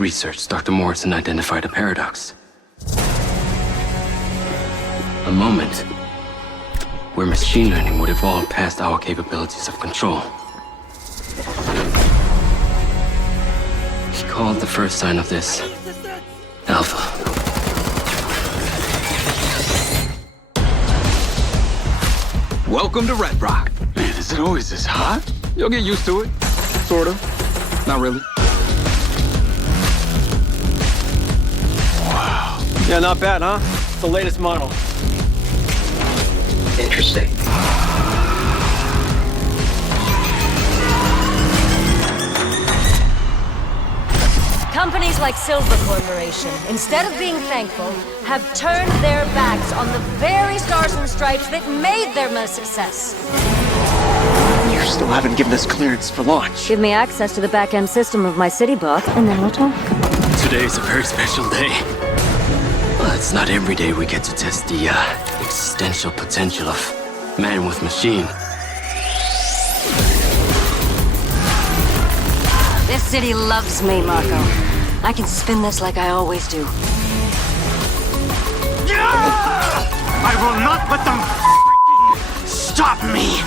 his research, Dr. Morrison identified a paradox. A moment where machine learning would evolve past our capabilities of control. He called the first sign of this Alpha. Welcome to Red Rock. Man, is it always this hot? You'll get used to it. Sort of. Not really. Wow. Yeah, not bad, huh? It's the latest model. Interesting. Companies like Silver Corporation, instead of being thankful, have turned their backs on the very stars and stripes that made them a success. You still haven't given us clearance for launch. Give me access to the back-end system of my city bot, and then we'll talk. Today's a very special day. Well, it's not every day we get to test the existential potential of man with machine. This city loves me, Marco. I can spin this like I always do. I will not let them stop me!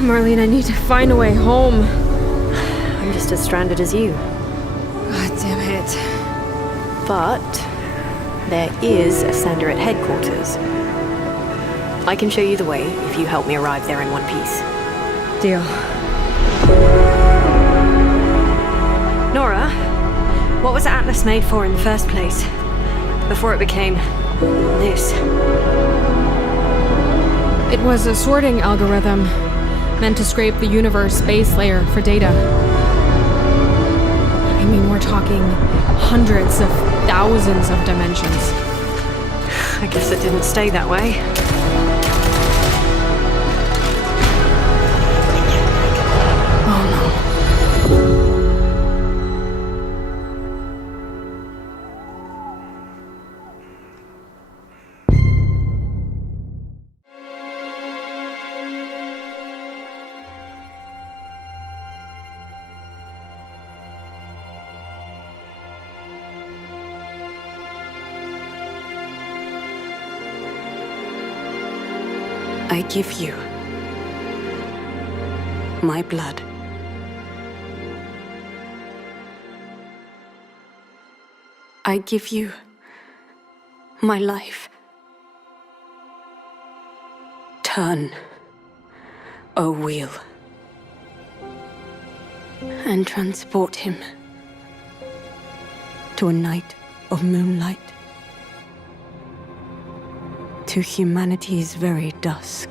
Marlene, I need to find a way home. I'm just as stranded as you. God damn it. But there is a sender at headquarters. I can show you the way if you help me arrive there in one piece. Deal. Nora, what was Atlas made for in the first place? Before it became this? It was a sorting algorithm meant to scrape the universe base layer for data. I mean, we're talking hundreds of thousands of dimensions. I guess it didn't stay that way. I give you my blood. I give you my life. Turn, O wheel, and transport him to a night of moonlight, to humanity's very dusk.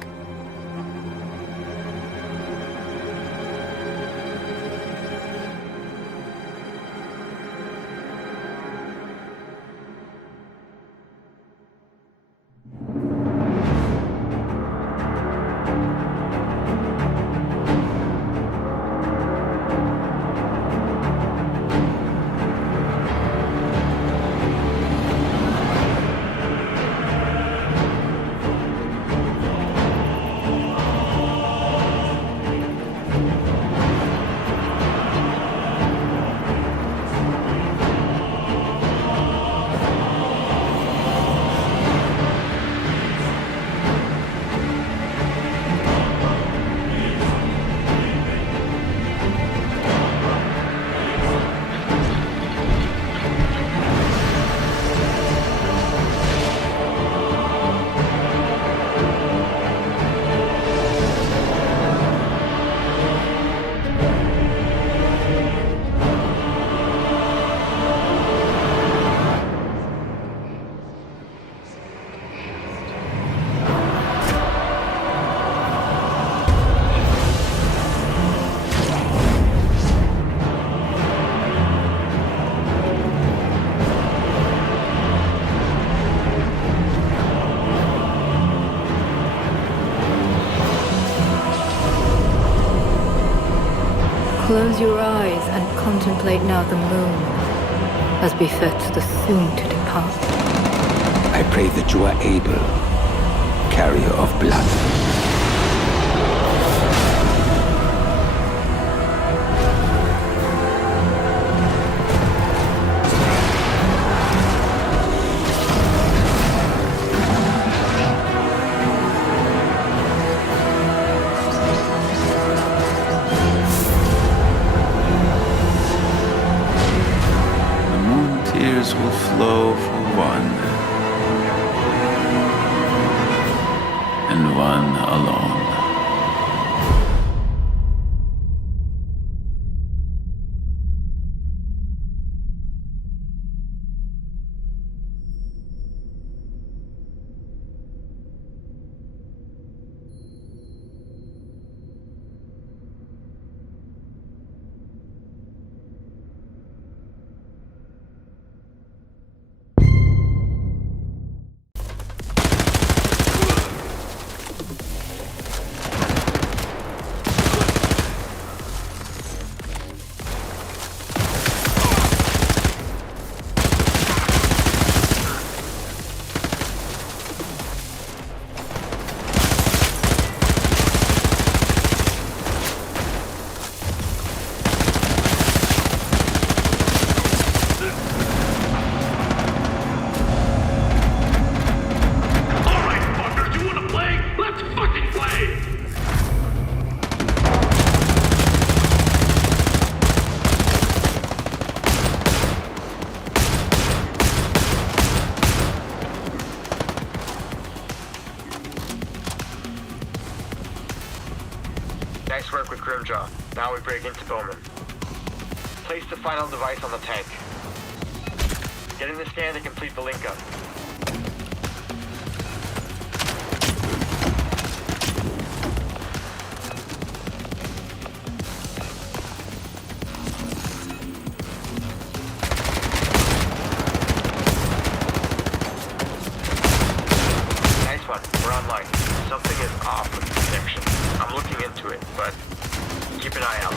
Close your eyes and contemplate now the moon, as befits the soon-to-depart. I pray that you are able, carrier of blood. Will flow for one, and one Nice work with Grimjaw. Now we break into Bowman. Place the final device on the tank. Get in the scan to complete the link-up. Nice one. We're online. Something is off with the connection. I'm looking into it, but keep an eye out.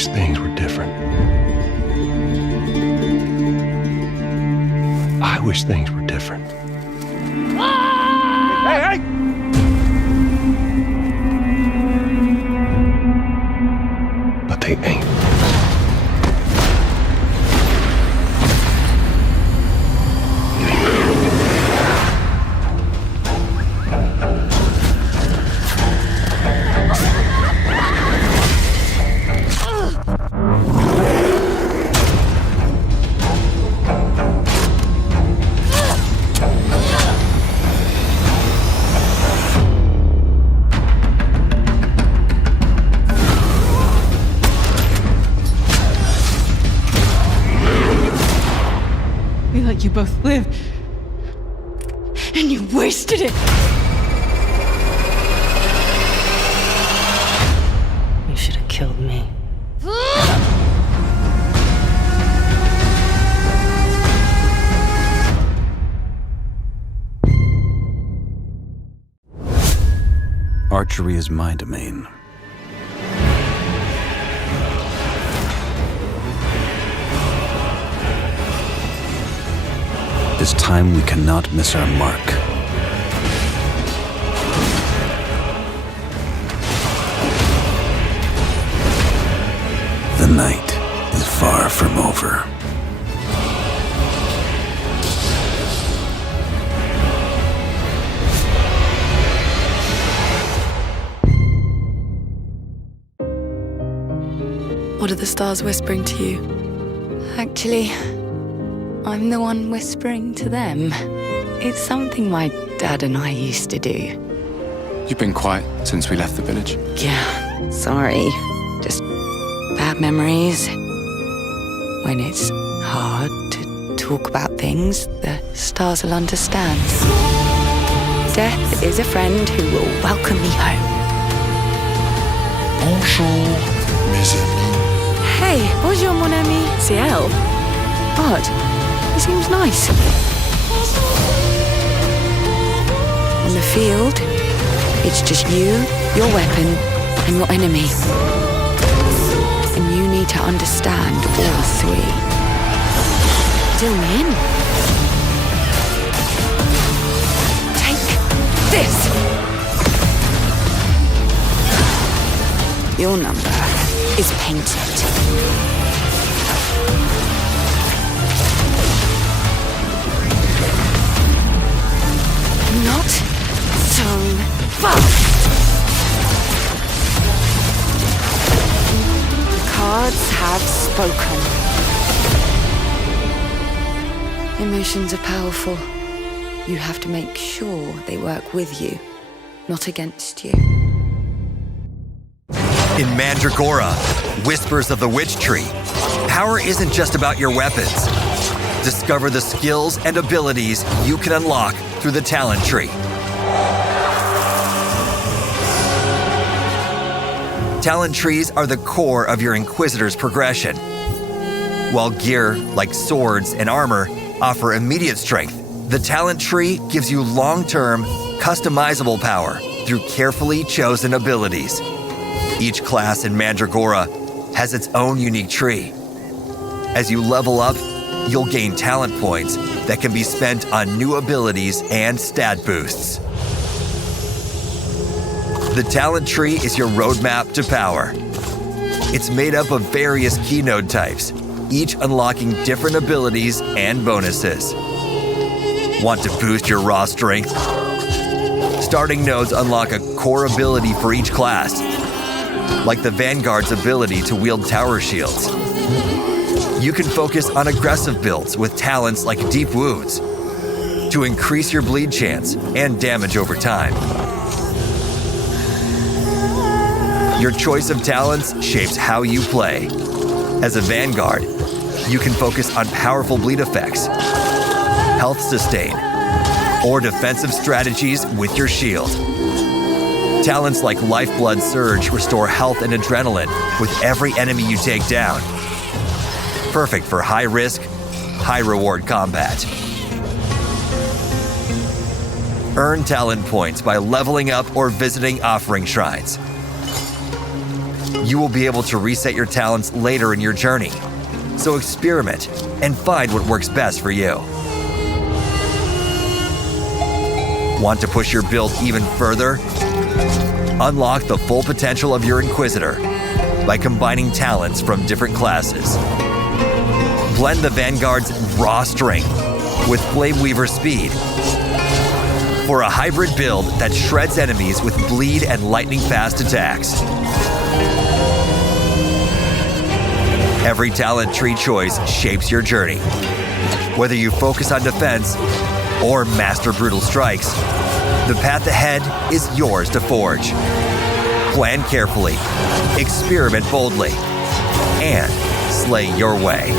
Things were different. I wish things were different. Hey, hey! But they ain't. You both live, and you wasted it. You should have killed me. Archery is my domain. This time we cannot miss our mark. The night is far from over. What are the stars whispering to you? Actually, I'm the one whispering to them. It's something my dad and I used to do. You've been quiet since we left the village. Yeah, sorry. Just bad memories. When it's hard to talk about things, the stars will understand. Death is a friend who will welcome me home. Bonjour, mes amis. Hey, bonjour mon ami. C'est Elle. Odd. He seems nice. On the field, it's just you, your weapon, and your enemy. And you need to understand all three. Deal me in. Take this. Your number is painted. Not so fast! The cards have broken. Emotions are powerful. You have to make sure they work with you, not against you. In Mandragora, Whispers of the Witch Tree, power isn't just about your weapons. Discover the skills and abilities you can unlock through the talent tree. Talent trees are the core of your Inquisitor's progression. While gear, like swords and armor, offer immediate strength, the talent tree gives you long-term, customizable power through carefully chosen abilities. Each class in Mandragora has its own unique tree. As you level up, you'll gain talent points that can be spent on new abilities and stat boosts. The talent tree is your roadmap to power. It's made up of various key node types, each unlocking different abilities and bonuses. Want to boost your raw strength? Starting nodes unlock a core ability for each class, like the Vanguard's ability to wield tower shields. You can focus on aggressive builds with talents like Deep Wounds to increase your bleed chance and damage over time. Your choice of talents shapes how you play. As a Vanguard, you can focus on powerful bleed effects, health sustain, or defensive strategies with your shield. Talents like Lifeblood Surge restore health and adrenaline with every enemy you take down. Perfect for high-risk, high-reward combat. Earn talent points by leveling up or visiting offering shrines. You will be able to reset your talents later in your journey, so experiment and find what works best for you. Want to push your build even further? Unlock the full potential of your Inquisitor by combining talents from different classes. Blend the Vanguard's raw strength with Flameweaver's speed for a hybrid build that shreds enemies with bleed and lightning-fast attacks. Every talent tree choice shapes your journey. Whether you focus on defense or master brutal strikes, the path ahead is yours to forge. Plan carefully, experiment boldly, and slay your way.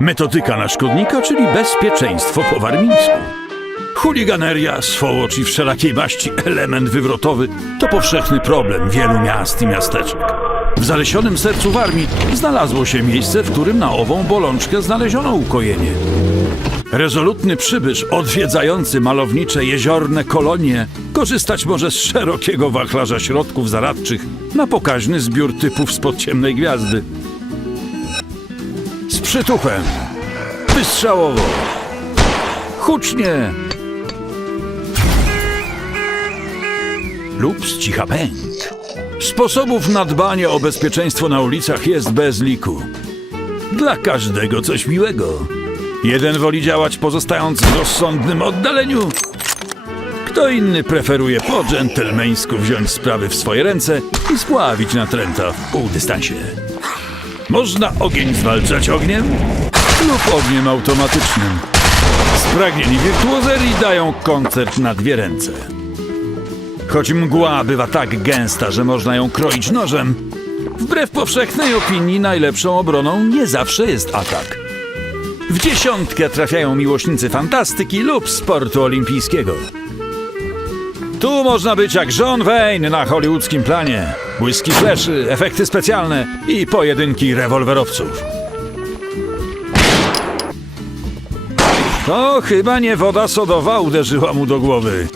Metodyka na szkodnika, czyli bezpieczeństwo po warmińsku. Chuliganeria, swołocz i wszelakiej maści element wywrotowy to powszechny problem wielu miast i miasteczek. W zalesionym sercu Warmii znalazło się miejsce, w którym na ową bolączkę znaleziono ukojenie. Rezolutny przybysz odwiedzający malownicze jeziorne kolonie korzystać może z szerokiego wachlarza środków zaradczych na pokaźny zbiór typów spod ciemnej gwiazdy. Z przytuchem, wystrzałowo, hucznie lub z cicha pęk. Sposobów na dbanie o bezpieczeństwo na ulicach jest bez liku. Dla każdego coś miłego. Jeden woli działać pozostając w rozsądnym oddaleniu. Kto inny preferuje po dżentelmeńsku wziąć sprawy w swoje ręce i spławić natręta w półdystansie. Można ogień zwalczać ogniem lub ogniem automatycznym. Spragnieni wirtuozerii dają koncert na dwie ręce. Choć mgła bywa tak gęsta, że można ją kroić nożem, wbrew powszechnej opinii najlepszą obroną nie zawsze jest atak. W dziesiątkę trafiają miłośnicy fantastyki lub sportu olimpijskiego. Tu można być jak John Wayne na hollywoodzkim planie. Błyski fleszy, efekty specjalne i pojedynki rewolwerowców. To chyba nie woda sodowa uderzyła mu do głowy.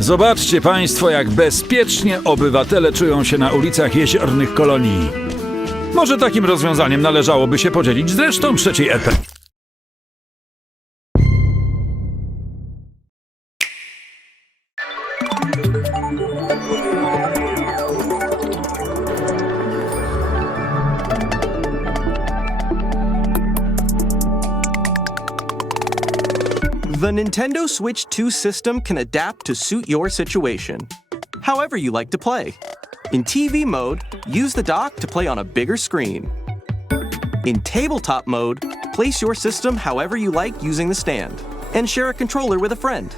Zobaczcie państwo, jak bezpiecznie obywatele czują się na ulicach jeziornych kolonii. Może takim rozwiązaniem należałoby się podzielić z resztą trzeciej RP. The Nintendo Switch 2 system can adapt to suit your situation, however you like to play. In TV mode, use the dock to play on a bigger screen. In tabletop mode, place your system however you like using the stand, and share a controller with a friend.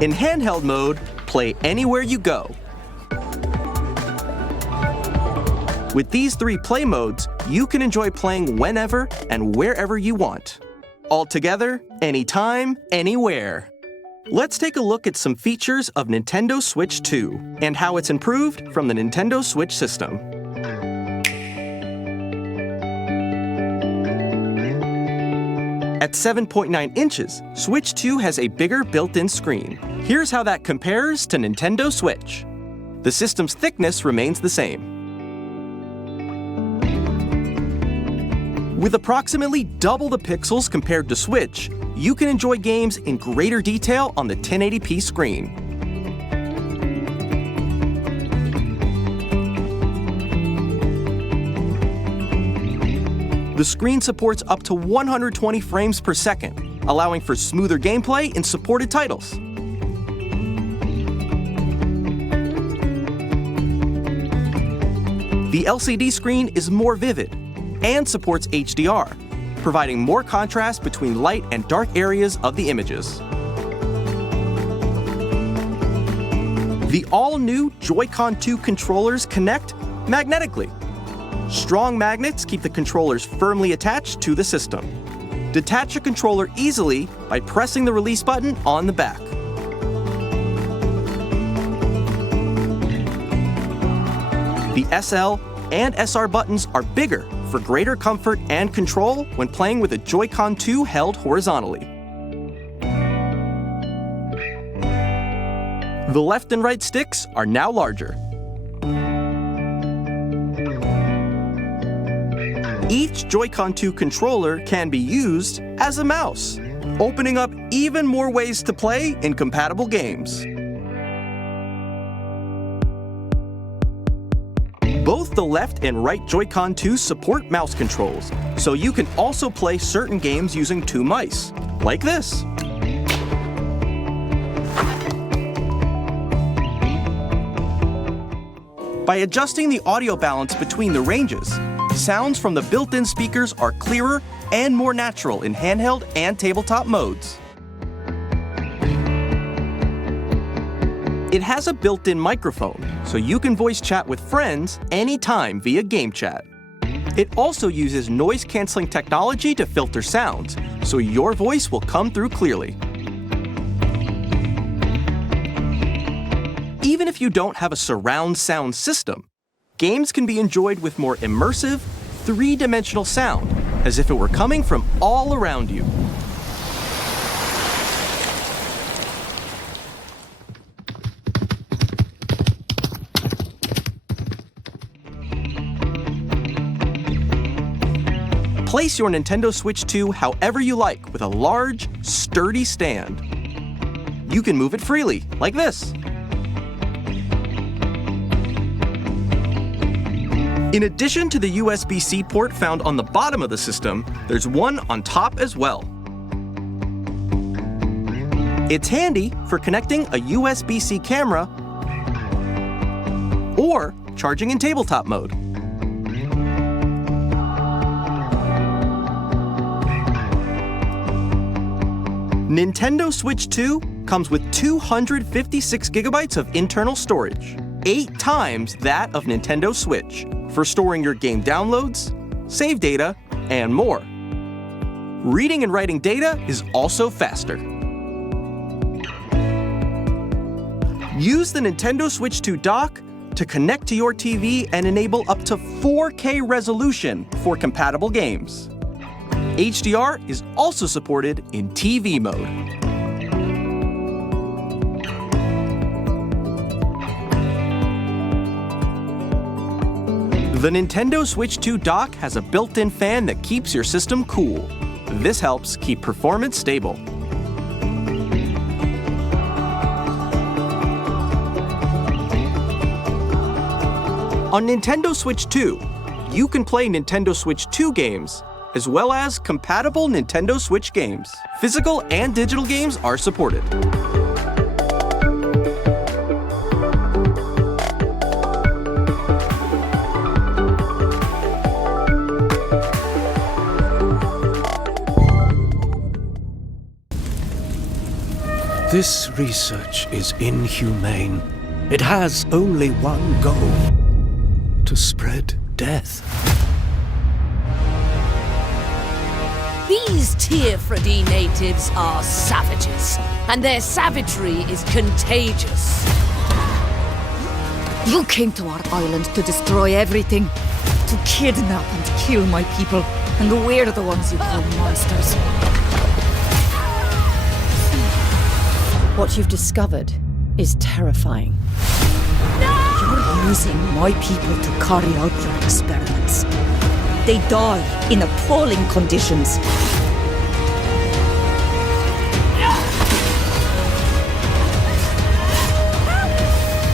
In handheld mode, play anywhere you go. With these three play modes, you can enjoy playing whenever and wherever you want. All together, anytime, anywhere. Let's take a look at some features of Nintendo Switch 2 and how it's improved from the Nintendo Switch system. At 7.9 inches, Switch 2 has a bigger built-in screen. Here's how that compares to Nintendo Switch. The system's thickness remains the same. With approximately double the pixels compared to Switch, you can enjoy games in greater detail on the 1080p screen. The screen supports up to 120 frames per second, allowing for smoother gameplay in supported titles. The LCD screen is more vivid and supports HDR, providing more contrast between light and dark areas of the images. The all-new Joy-Con 2 controllers connect magnetically. Strong magnets keep the controllers firmly attached to the system. Detach a controller easily by pressing the release button on the back. The SL and SR buttons are bigger for greater comfort and control when playing with a Joy-Con 2 held horizontally. The left and right sticks are now larger. Each Joy-Con 2 controller can be used as a mouse, opening up even more ways to play in compatible games. Both the left and right Joy-Con 2 support mouse controls, so you can also play certain games using two mice, like this. By adjusting the audio balance between the ranges, sounds from the built-in speakers are clearer and more natural in handheld and tabletop modes. It has a built-in microphone, so you can voice chat with friends anytime via game chat. It also uses noise-canceling technology to filter sounds, so your voice will come through clearly. Even if you don't have a surround sound system, games can be enjoyed with more immersive, three-dimensional sound, as if it were coming from all around you. Place your Nintendo Switch 2 however you like with a large, sturdy stand. You can move it freely, like this. In addition to the USB-C port found on the bottom of the system, there's one on top as well. It's handy for connecting a USB-C camera or charging in tabletop mode. Nintendo Switch 2 comes with 256 gigabytes of internal storage, 8 times that of Nintendo Switch, for storing your game downloads, save data, and more. Reading and writing data is also faster. Use the Nintendo Switch 2 dock to connect to your TV and enable up to 4K resolution for compatible games. HDR is also supported in TV mode. The Nintendo Switch 2 dock has a built-in fan that keeps your system cool. This helps keep performance stable. On Nintendo Switch 2, you can play Nintendo Switch 2 games, as well as compatible Nintendo Switch games. Physical and digital games are supported. This research is inhumane. It has only one goal: to spread death. These Tier-Freddy natives are savages, and their savagery is contagious. You came to our island to destroy everything, to kidnap and kill my people, and we're the ones you call monsters. What you've discovered is terrifying. You're using my people to carry out your experiments. They die in appalling conditions.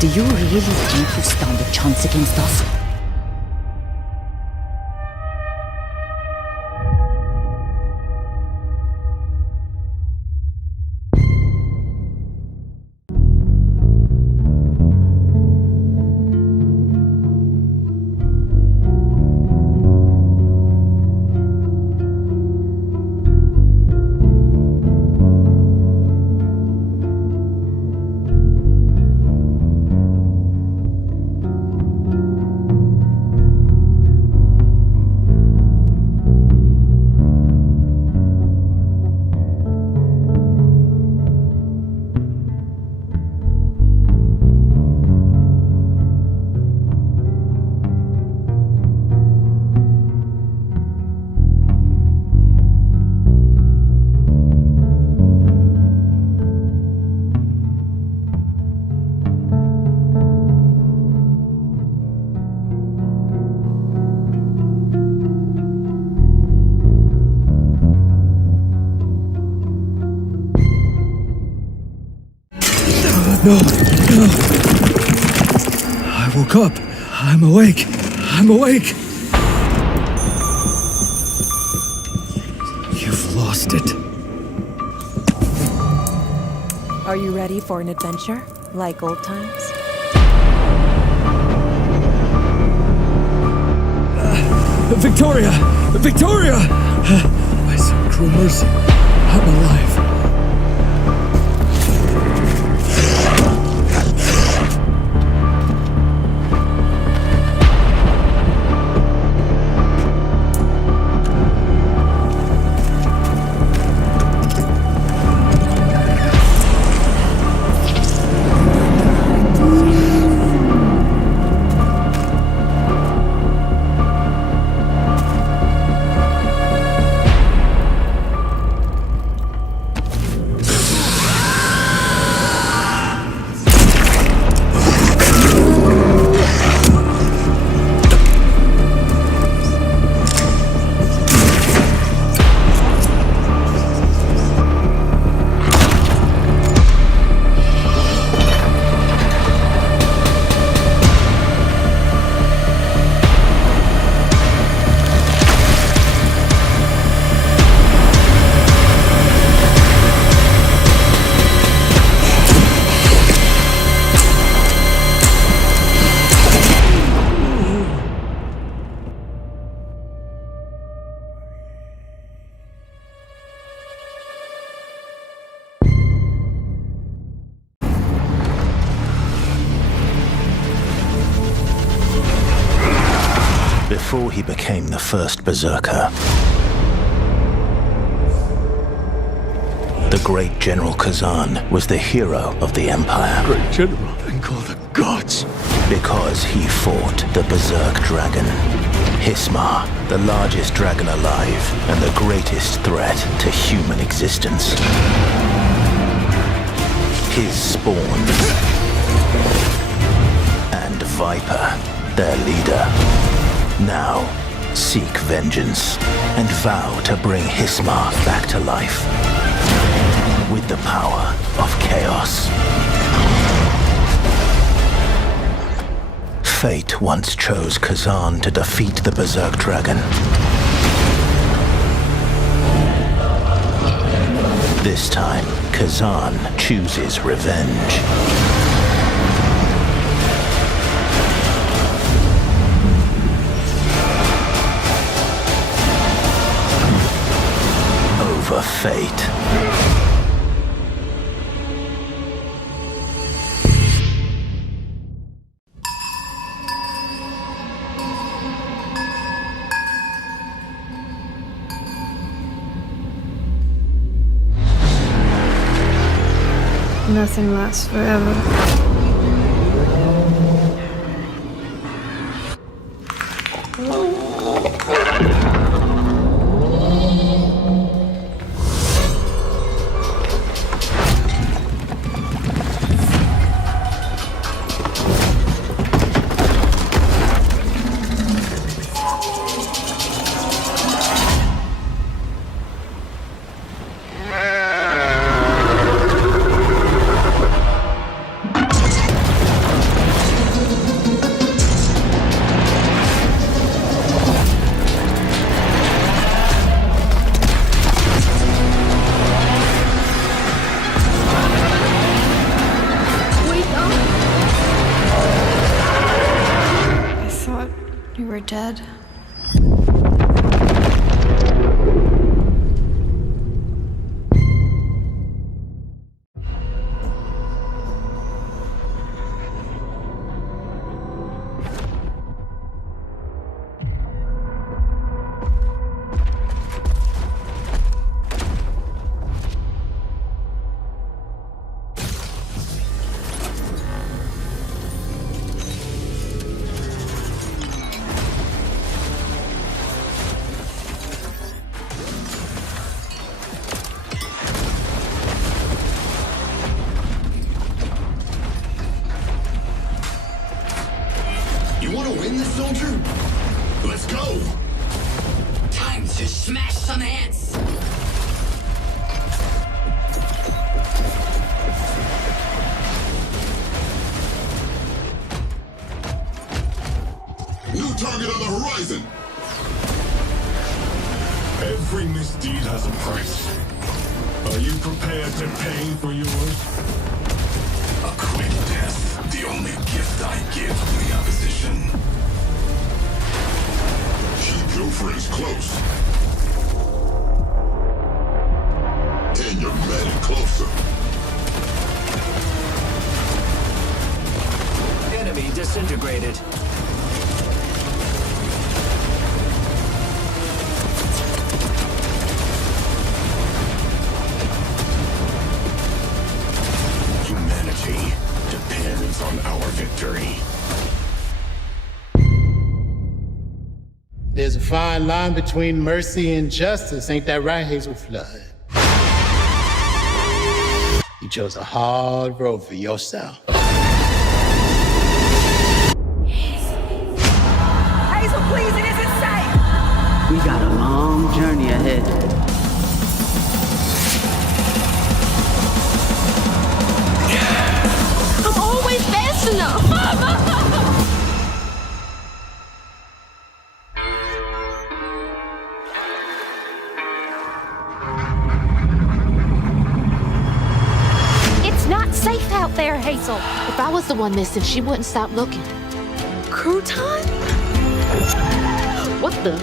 Do you really think you stand a chance against us? No. I woke up. I'm awake. I'm awake. You've lost it. Are you ready for an adventure, like old times? Victoria! Victoria! By some cruel mercy, I'm alive. before he became the first Berserker. The great General Khazan was the hero of the Empire. Great General, and call the gods. Because he fought the Berserk Dragon. Hismar, the largest dragon alive and the greatest threat to human existence. His spawn. And Viper, their leader. Now, seek vengeance and vow to bring Hismar back to life. With the power of chaos. Fate once chose Khazan to defeat the Berserk Dragon. This time, Khazan chooses revenge. Over fate. Nothing lasts forever. Dead. Disintegrated. Humanity depends on our victory. There's a fine line between mercy and justice, ain't that right, Hazel Flood? You chose a hard road for yourself. Please, it isn't safe! We got a long journey ahead. I'm always fast enough! It's not safe out there, Hazel. If I was the one missing, she wouldn't stop looking. Crouton? What the?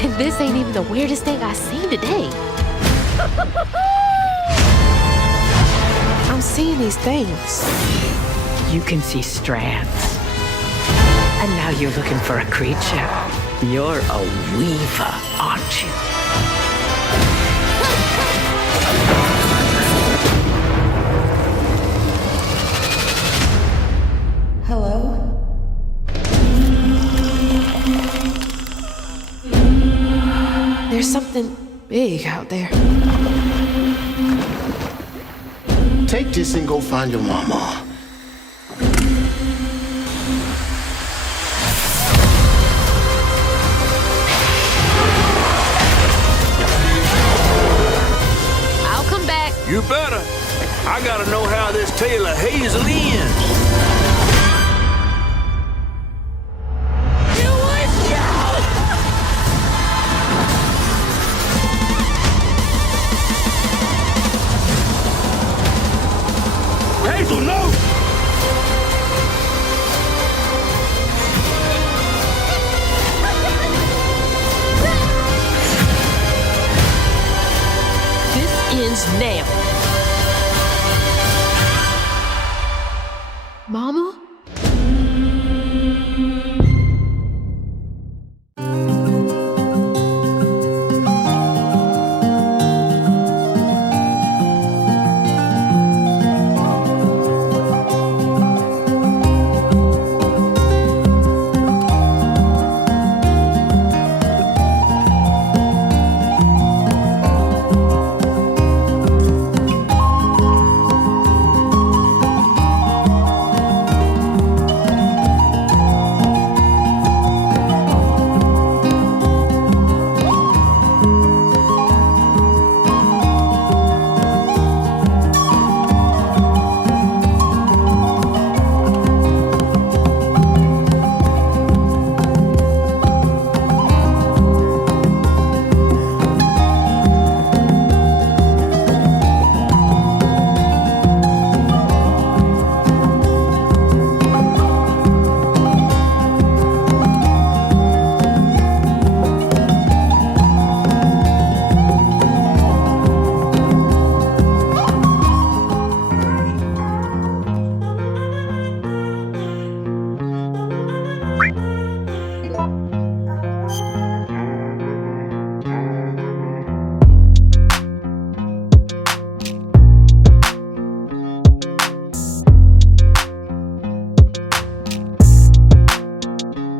And this ain't even the weirdest thing I've seen today. I'm seeing these things. You can see strands. And now you're looking for a creature. You're a weaver, aren't you? Hello? There's something big out there. Take this and go find your mama. I'll come back. You better. I gotta know how this tale of Hazel ends. Hazel, no! This ends now.